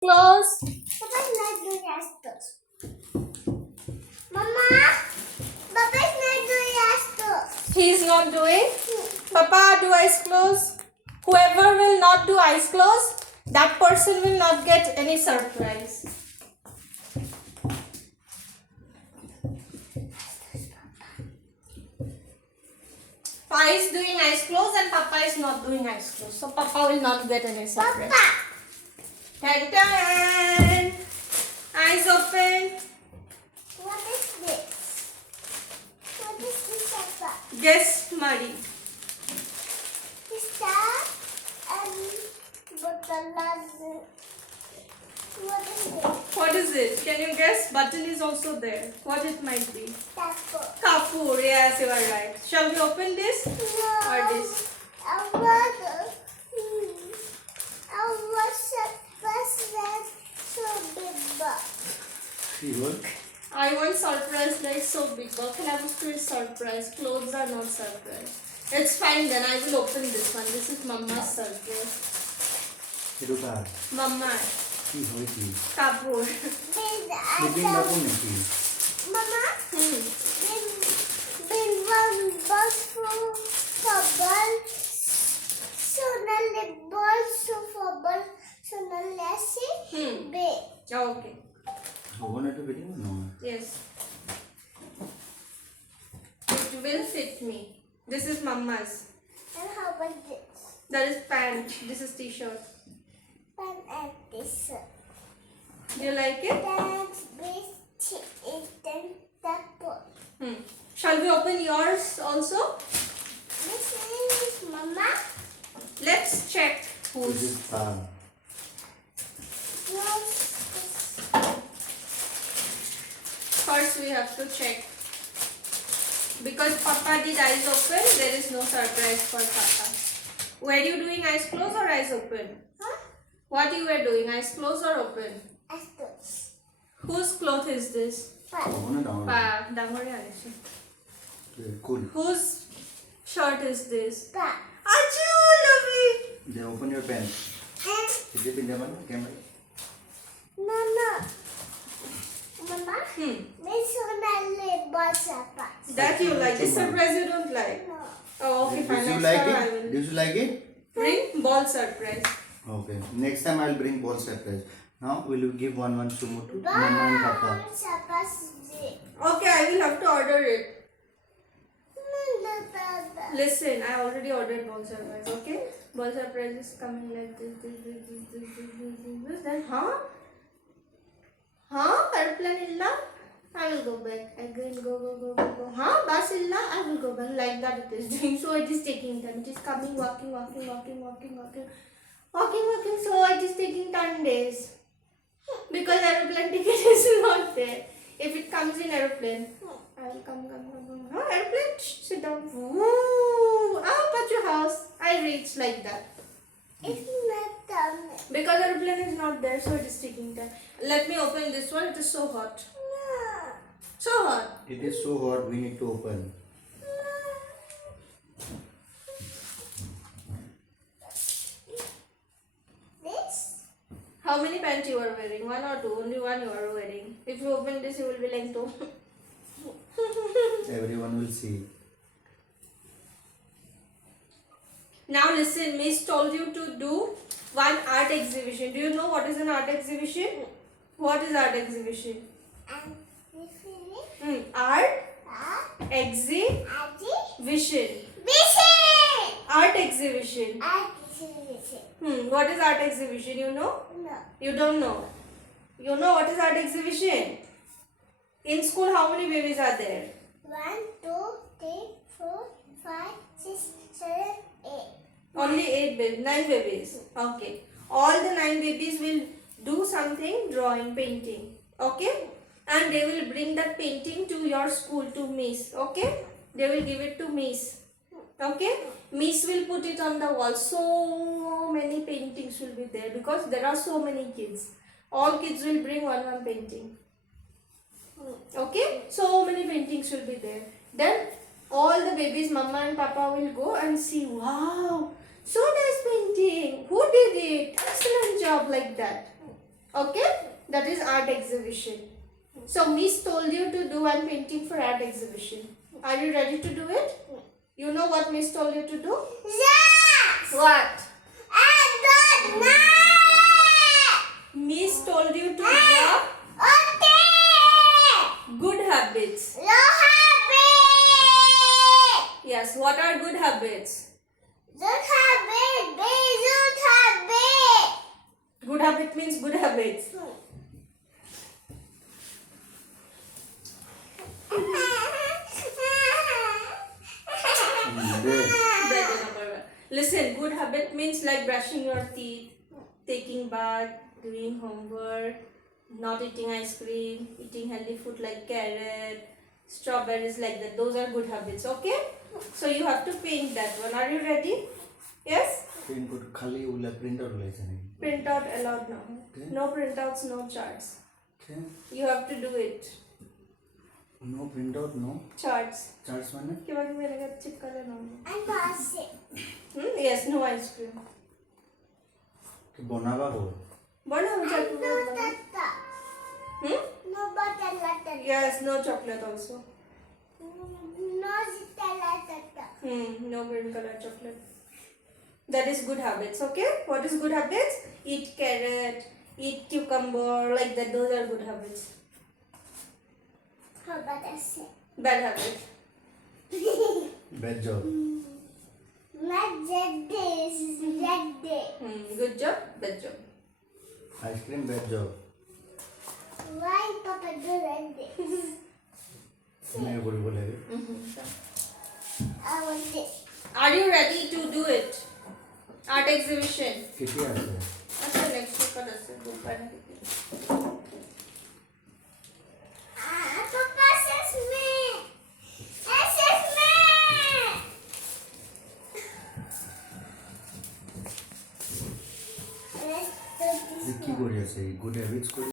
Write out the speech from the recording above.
Close. Papa's not doing as close. Mama, Papa's not doing as close. He's not doing. Papa, do eyes close. Whoever will not do eyes close, that person will not get any surprise. Papa is doing eyes close and Papa is not doing eyes close. So Papa will not get any surprise. Papa, Ta-da! Eyes open. what is this? What is this, Papa? Guess, Mari. Is that bottle? What is it? What is it? Can you guess? Button is also there. What it might be? Taco. Kapoor. Yes, you are right. Shall we open this? No. Or this? I want so big box. You want? I want surprise like so big. What can I was surprise? Clothes are not surprise. It's fine then. I will open this one. This is Mama's surprise. Itu kah? Mama. Ki hoy ki? Kapoor. Sleeping bag nahi. Mama, Hmm. bin one box full for ball. Sonal ball so for ball. Sonal lessy. Big. Okay. Hogan itu video no. Yes. It will fit me. This is Mama's. And how about this? That is pant. This is t-shirt. Pan and this. Do you like it? That's big. Is then that ball. Shall we open yours also? This is Mama. Let's check This who's. is Yours. First we have to check. Because Papa did eyes open, there is no surprise for Papa. Were you doing eyes closed or eyes open? Huh? What you were doing, eyes closed or open? As this. Whose cloth is this? Pan. Hogan down. Pa, dangore anishe. Cool. Whose shirt is this? Pan. Achoo, lovely. Then open your pen. And Is it in the camera? no. Mama. This one I ball surprise. That you like. This surprise you don't like. No. Oh, okay, Do fine. you Next like time I it? will Do you like it? bring ball surprise. Okay. Next time I'll bring ball surprise. Now will you give one sumo to Ball Mama and Papa? surprise. Okay, I will have to order it. No. Listen, I already ordered ball surprise, okay? Ball surprise is coming like this. Then, huh? Airplane illa? I will go back. Again, go. Huh? Bus illa? I will go back. Like that it is doing. So it is taking time. It is coming, walking. So it is taking 10 days. Because aeroplane ticket is not there. If it comes in aeroplane, I will come. Huh? Airplane? Sit down. Woo! Up at your house. I reach like that. It's not done. Because airplane is not there, so it is taking time. Let me open this one. It is so hot. No. So hot. It is so hot. We need to open. This? How many pants you are wearing? One or two? Only one you are wearing. If you open this, you will be like two. Everyone will see. Now listen, Miss told you to do one art exhibition. Do you know what is an art exhibition? What is art exhibition? And this is Art Adi. exhibition. Vision. Art exhibition. Vision. What is art exhibition? You know? No. You don't know. You know what is art exhibition? In school, how many babies are there? 1, 2, 3, 4, 5, 6, 7, 8. Only 8 babies, 9 babies. Okay. All the 9 babies will do something, drawing, painting. Okay? And they will bring that painting to your school, to Miss. Okay? They will give it to Miss. Okay? Miss will put it on the wall. So many paintings will be there because there are so many kids. All kids will bring one painting. Okay? So many paintings will be there. Then all the babies, Mama and Papa will go and see. Wow! So nice painting. Who did it? Excellent job, like that. Okay? That is art exhibition. So Miss told you to do one painting for art exhibition. Are you ready to do it? You know what Miss told you to do? Yes! What? I don't know! Miss told you to draw Okay! good habits. No happy! Yes, what are good habits? Don't happy! Don't happy! Good habit means good habits. Listen, good habit means like brushing your teeth, taking bath, doing homework, not eating ice cream, eating healthy food like carrot, strawberries like that. Those are good habits, okay? So you have to paint that one. Are you ready? Yes? Print out खाली उला print out लायचं नाही. Print out allowed now. Okay. No printouts, no charts. Okay. You have to do it. No print out, no Charts. charts माने. किंवा मेरे घर चिपका लेना. I'm passing. Yes, no ice cream. कि बनावा हो. Bana No chocolate. tata. No bottle tata. Yes, no chocolate also. No Stella tata. No green color chocolate. That is good habits, okay? What is good habits? Eat carrot, eat cucumber, like that. Those are good habits. How about I say? Bad habit. Bad job. Not that day. That day. Good job, bad job. Ice cream bad job. Why Papa do that day? मैं बोल बोलेगा. I want it. Are you ready to do it? Art exhibition. किती आते हैं? अच्छा next week का 10 से book करना कितने? Papa says me. Says me. Vicky को जैसे good habits को